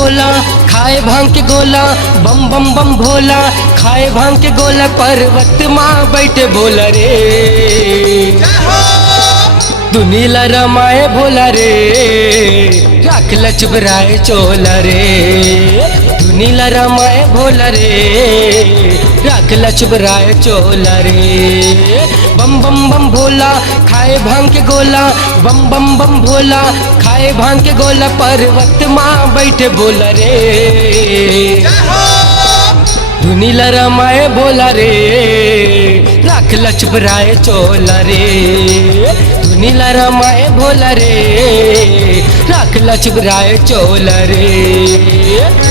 भोला खाए भांग के गोला, बम बम बम भोला खाए भांग के गोला, पर्वत माँ बैठे भोला रे, दुनीला रमाए भोला रे, राख लचबराए चोला रे, दुनीला रमाए भोला रे, राख लचबराए चोला रे। बम बम बम भोला खाए भांग के गोला, बम बम बम भोला खाए भांग के गोला, पर्वत माँ बैठे भोला रे, दुनीला रमाए भोला रे, राख लचबराए चोला रे, दुनीला रमाए भोला रे, राख लचबराए चोला रे।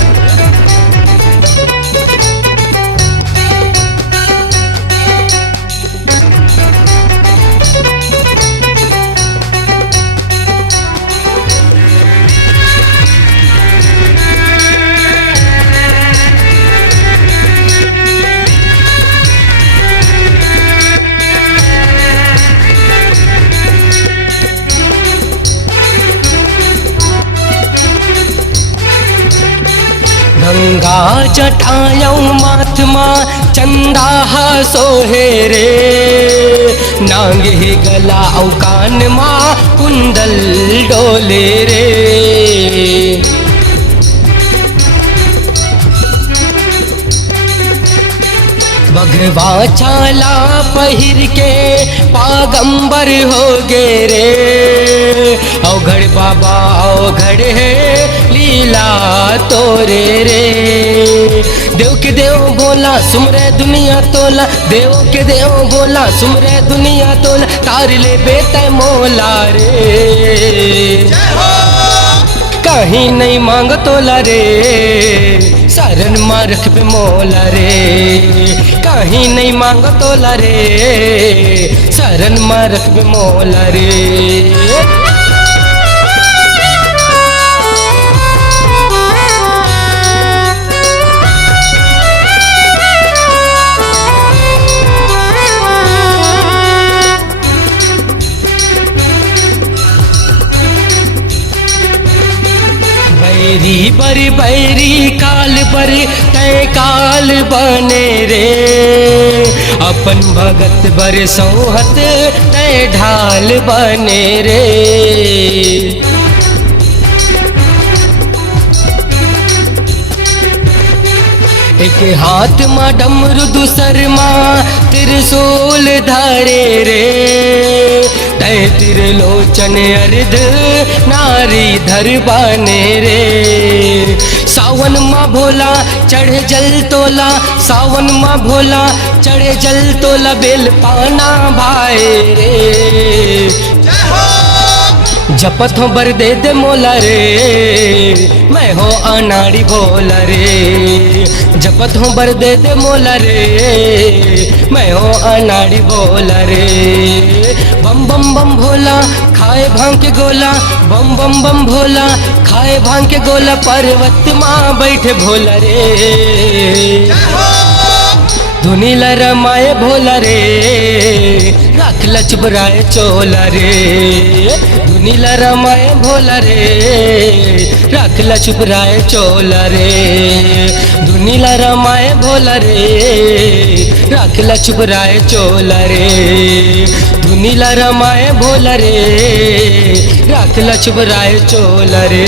गंगा जटायऊ माथमा चंदा सोहे रे, नांगे गला औ कान माँ कुंडल डोले रे, बघवा छाला पहिर के पागंबर हो गे रे, अवघड़ बाबा अवघड़ है लीला तोरे रे, देव के देव बोला सुमरे दुनिया तोला, देव के देव बोला सुमरे दुनिया तोला, तार ले बेटा मोला रे, कहीं नहीं मांग तोला रे, शरण माँ रखबे मोला रे, कहीं नहीं मांग तोला रे, शरण माँ रखबे मोला रे। बैरी बर बैरी काल बर तय काल बने रे, अपन भगत बर सौहत तय ढाल बने रे, एक हाथ माँ डमरू दूसर माँ त्रिशूल धारे रे, तय त्रिलोचन अर्ध नारी धर बाने रे, सावन माँ भोला चढ़े जल तोला, सावन माँ भोला चढ़े जल तोला, बेल पाना भाई रे, जपत हो बर दे दे मोला रे, मैं हो अनाड़ी भोला रे, जपत हो बर दे दे मोला रे, मैं हो अनाड़ी भोला रे। बम बम बम भोला खाए भांग के गोला, बम बम बम भोला खाए भांग के गोला, पर्वत माँ बैठे भोला रे, दुनीला रमाए भोला रे, राख लचबराए चोला रे, दुनीला रमाए भोला रे, राख लचबराए चोला रे, दुनीला रमाए भोला रे, राख लचबराए चोला रे, दुनीला रमाए भोला रे, राख लचबराए चोला रे।